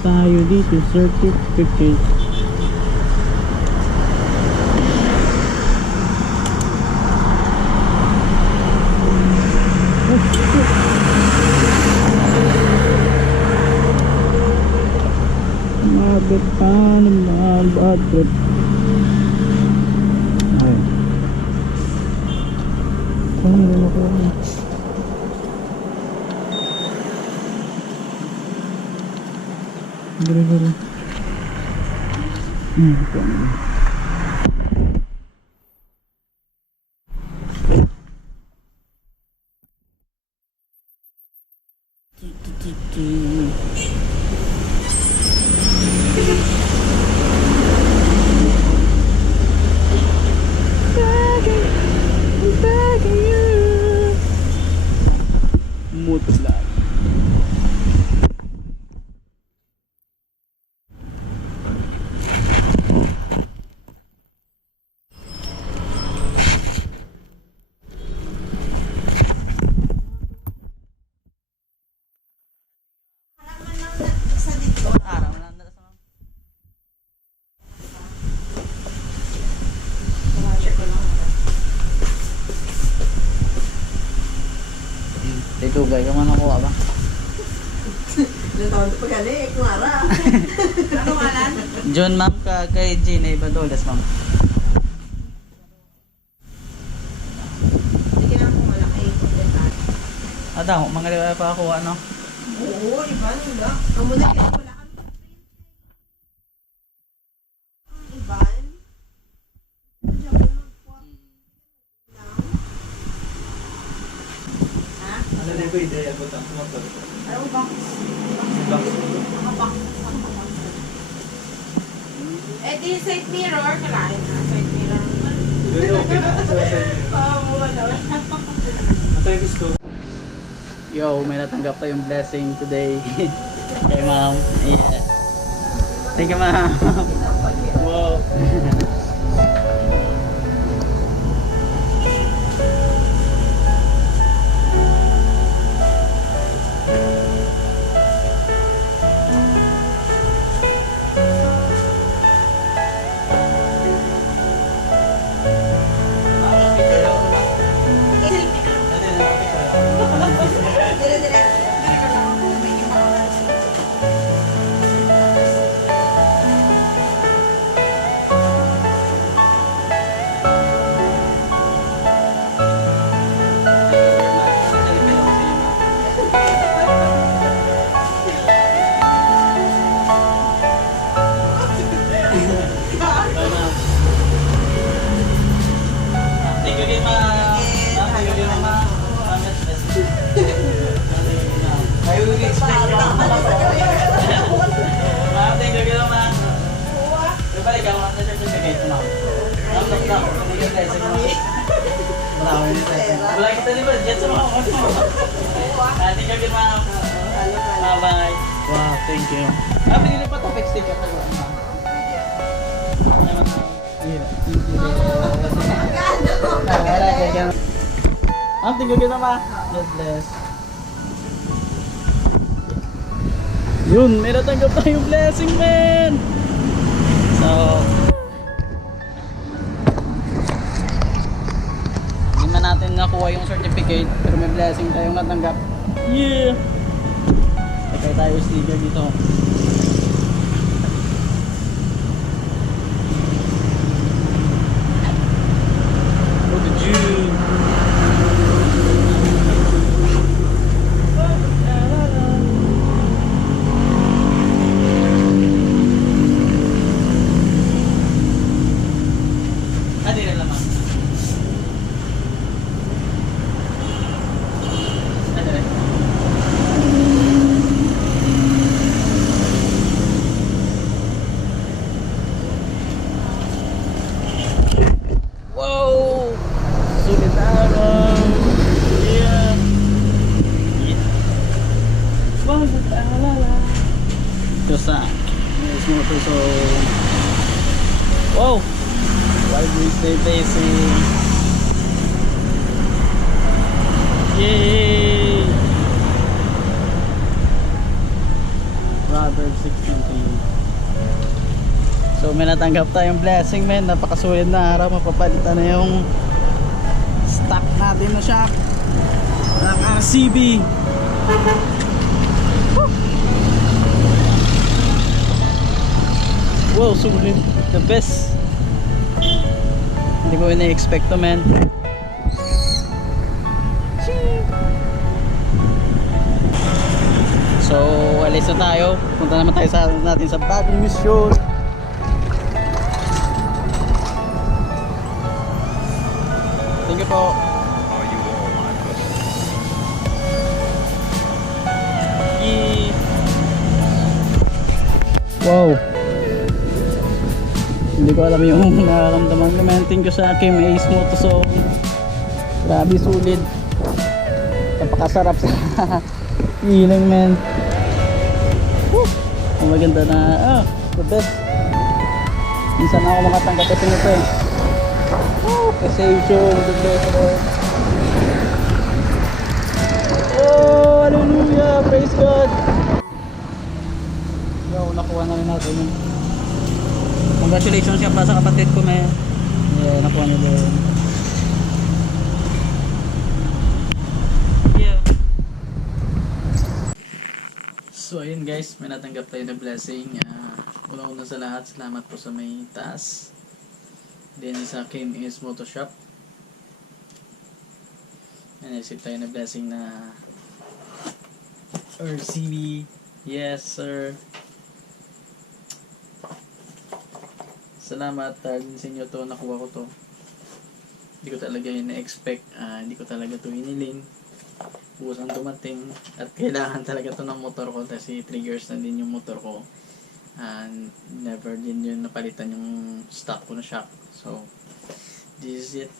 tayo dito, certificate. Mabit pa naman, bad trip. Ay. Kung meron ako na. Guru-guru. Mutla. Tugay ka man nakuha ba? Natawag pa gali, kumara. Ano ngalan? John ma'am ka kay Gina Ibadolas ma'am. Sige na kung malaki. Adaw, mga liwa pa ako ano? Oo, iba nila. Kamu na kaya wala kang Iban? Ano na yung ideya ko ang motor? Ano ba? Box. Nakabox. Eh di side mirror, kalahin na. Side mirror. Okay na. Mura daw. Ito yung gusto. Yo, may natanggap tayong blessing today. Kay ma'am. Yeah. Thank you ma'am. Wow. Wala kita di ba? Jet sa mga ano. Ate ka din ma'am. Bye-bye. Wow, thank you. Pinili pa ito, fix ticket na ba? Thank you kita ma. God bless. Yun, may natanggap tayong blessing, man! So, hindi man natin nakuha yung certificate, pero may blessing tayong natanggap. Yeah! Patay tayo sticker dito. Motojune! So, wow! While we stay facing, yay! Brother 69. So may natanggap tayong blessing men. Napakasulit na araw. Mapapalitan na yung stock natin na shop ng RCB. Wow, sulit. The best. Hindi ko ina-expect to men. So alis na tayo. Punta naman tayo natin sa bagong mission. Thank you po. Yee. Wow. Hindi ko alam yung nararamdaman ko man. Thank you sa akin. May ace mo to, so grabe sulit. Napakasarap sa feeling man. Woo! Ang maganda na the best. Minsan ako makatanggap kasi nito eh. Pasensyon, the best. Oh, hallelujah, praise God. Yo, nakuha na rin natin yun. Congratulations siya pa sa kapatid ko na yeah, nakuha nila yun. Yeah. So ayun guys, may natanggap tayo na blessing. Una-una sa lahat, salamat po sa may taas. Then sa Kim is Motoshop. And receive tayo na blessing na RCB. Yes sir. Salamat din sa inyo to, nakuha ko to. Hindi ko talaga yun na-expect, hindi ko talaga to iniling. Busang dumating at kailangan talaga to ng motor ko kasi 3 years na din yung motor ko. And never din yun napalitan yung stock ko na shock. So, this is it.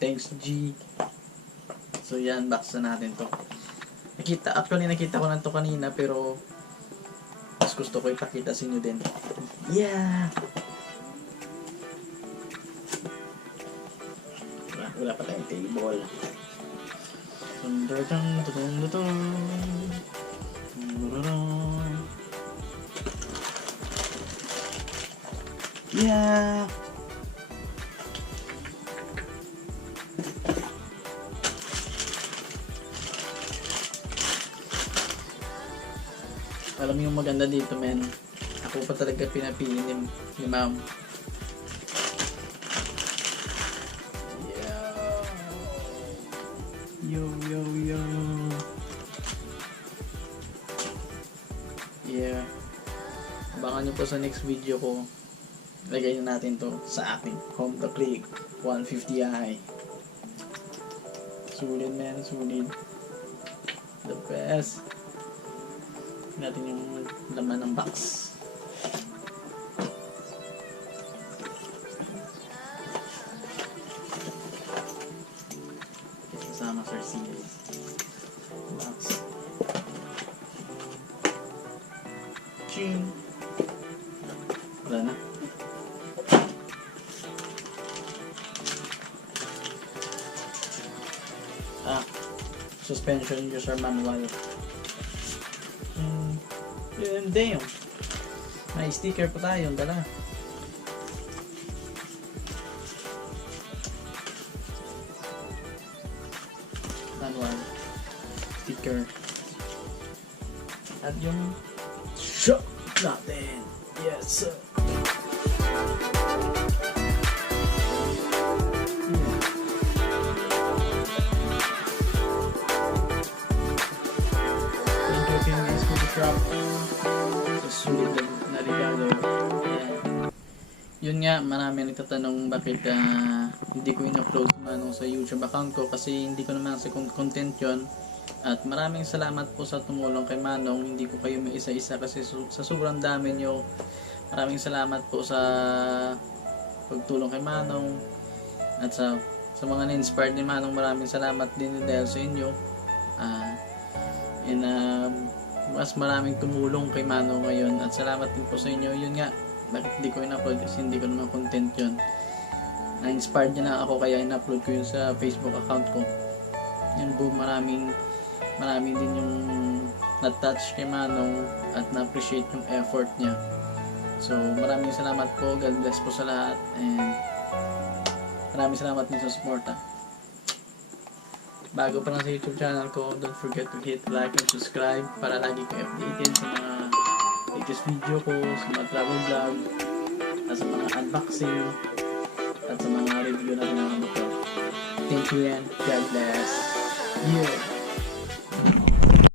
Thanks G. So yan, box na natin to. Actually nakita ko na to kanina pero mas gusto ko ipakita sa inyo din. Yeah! Wala pa tayong table. Yeah. Alam mo yung maganda dito men, ako pa talaga pinapili ni ma'am. Yo. Yeah. Abangan nyo po sa next video ko. Lagay nyo natin to sa aking home to click 150i. Sulit man, sulit. The best. Natin yung laman ng box. Kasama Sir Series box. Ching. Wala na. Suspension user manual. Yun, damn. May sticker pa tayong dala. Manual. Sticker. At yung shop natin. Yes, sir. Sulit na regalo. Yun nga, marami nagtatanong bakit hindi ko in-upload manong sa YouTube account ko kasi hindi ko naman sa content yun. At maraming salamat po sa tumulong kay Manong. Hindi ko kayo may isa-isa kasi sa sobrang dami nyo. Maraming salamat po sa pagtulong kay Manong. At sa mga na-inspired ni Manong, maraming salamat din dahil sa inyo. Mas maraming tumulong kay Manong ngayon at salamat din po sa inyo. Yun nga, bakit hindi ko in-upload kasi hindi ko naman content yun. Na-inspired niya na ako kaya in-upload ko yun sa Facebook account ko. Yan po, marami din yung na-touch kay Manong at na-appreciate yung effort niya. So, maraming salamat po. God bless po sa lahat. And maraming salamat din sa support. Bago pa lang sa YouTube channel ko, don't forget to hit like and subscribe para lagi kayo updated sa mga latest video ko, sa mga travel vlog, at sa mga unboxing, at sa mga review natin ng motor. Thank you and God bless you.